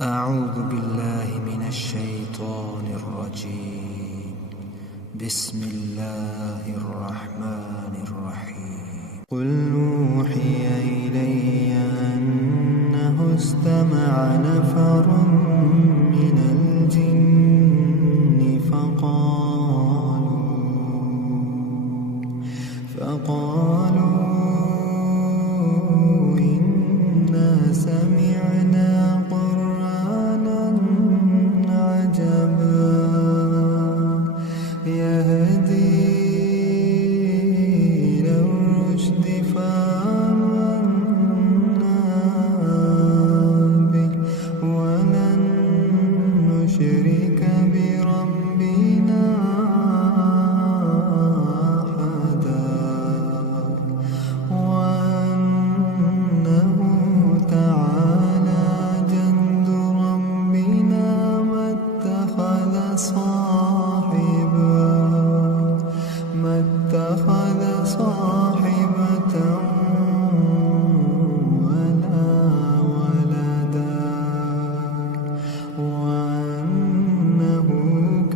أعوذ بالله من الشيطان الرجيم. بسم الله الرحمن الرحيم. قل أوحي إلي أنه استمع نفر من الجن فقالوا إنا سمعنا قرآنا عجبا يهدي إلى الرشد فآمنا به ولن نشرك بربنا أحدا وأنه تعالى جد ربنا ما اتخذ صاحبة ولا ولدا وأنه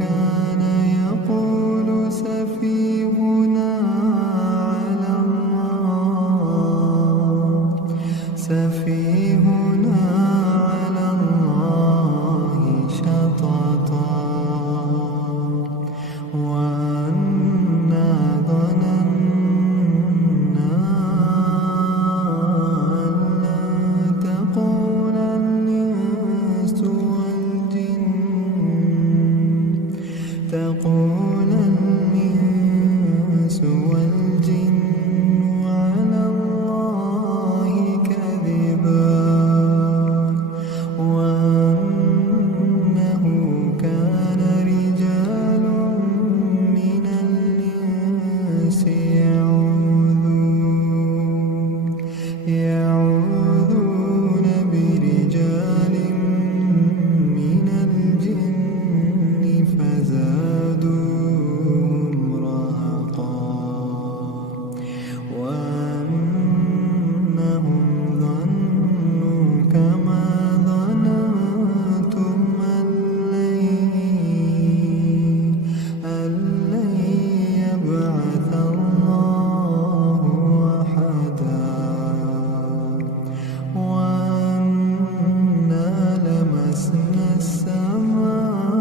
كان يقول سفيهنا على الله شططا وأنا ظننا أن لن تقول الإنس والجن على الله كذبا وأنه كان رجال من الإنس يعوذون برجال من الجن فزادوهم رهقا وأنهم ظنوا كما ظننتم أن لن يبعث الله أحدا وأنا لمسنا السماء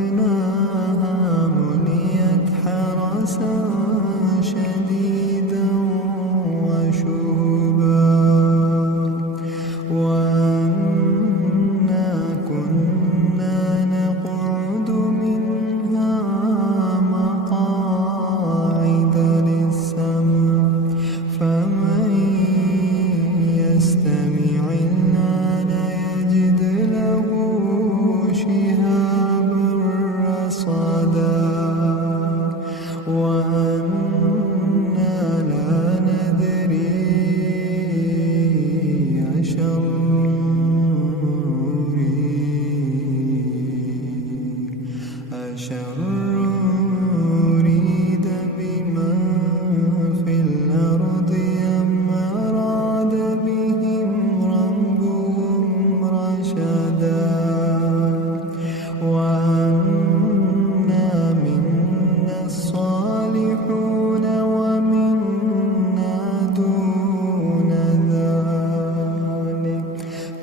فوجدناها مليت حرسا شديدا وشهبا وأنا كنا نقعد منها مقاعد للسمع فمن يستمع الآن يجد له شهابا رصدا وأنا لا ندري أشر أريد بمن في الأرض أم أراد بهم ربهم رشدا وأنا منا الصالحون ومنا دون ذلك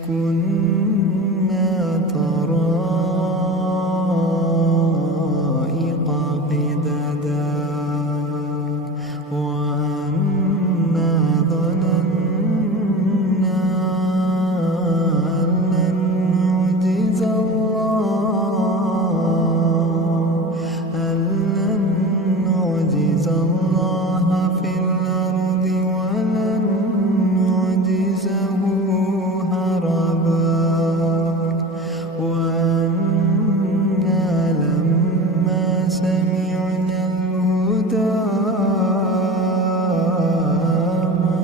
كنا طرائق قددا وأنا ظننا أن لن نعجز الله في الأرض ولن نعجزه هربا وأنا لما سمعنا الهدى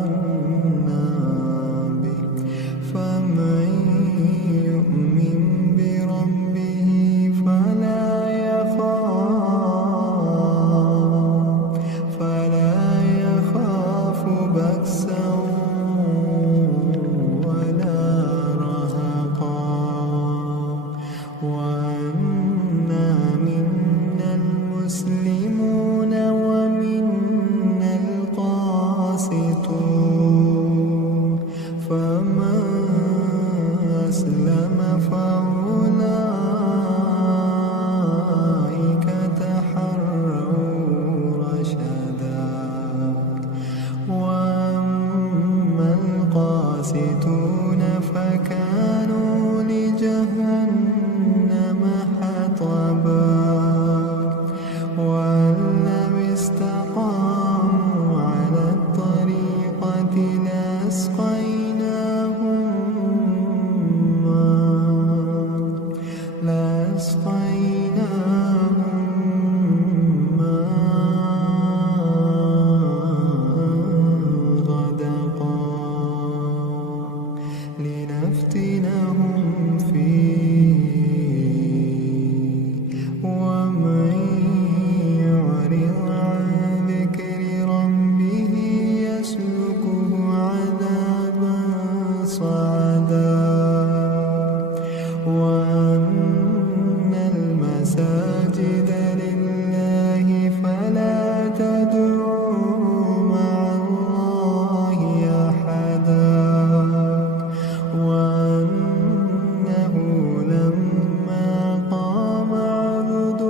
آمنا به فمن يؤمن بربه فلا يخاف قانتون فكانوا لجهنم حطبا وأن لو استقاموا على الطريقة لأسقيناهم غدقا لنفتنهم فيه ومن يعرض عن ذكر ربه يسلكه عذابا صعدا وأن المساجد لله فلا تدعوا مع الله أحدا وأنه لما قام عبد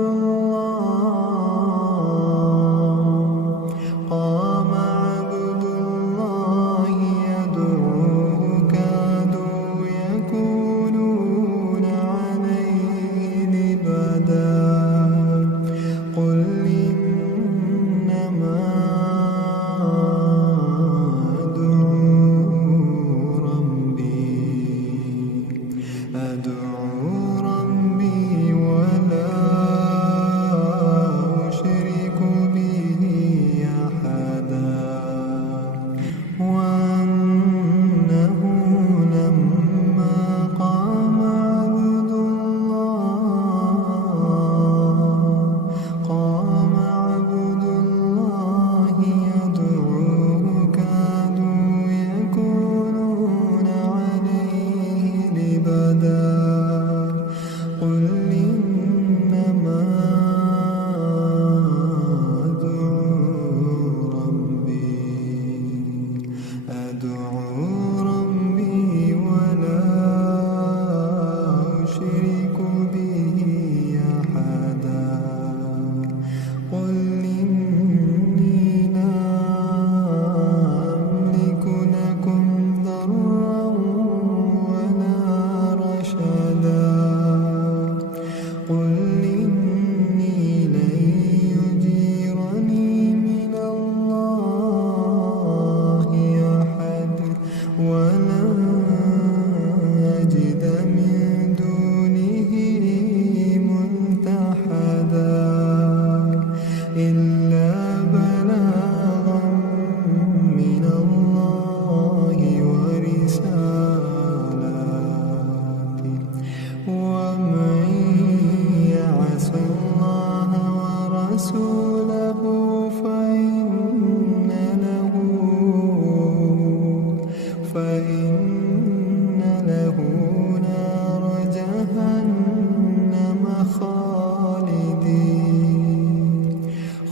الله يدعوه كادوا يكونون عليه لبدا قل إنما أدعو ربي ولا أشرك به أحدا وأنه لما قام عبد الله يدعوه كادوا يكونون عليه لبدا قل إنما أدعو ربي ولا أشرك به أحدا قل إني لا أملك لكم ضرا ولا رشدا قل إني لن يجيرني من الله أحد ولن أجد من دونه ملتحدا إلا بلاغا من الله ورسالاته ومن يعص الله ورسوله فإن له نار جهنم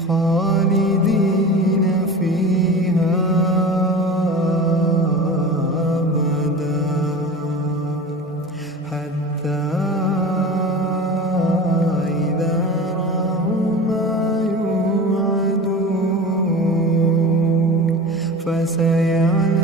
خالدين فيها أبدا حتى إذا رأوا ما يوعدون فسيعلمون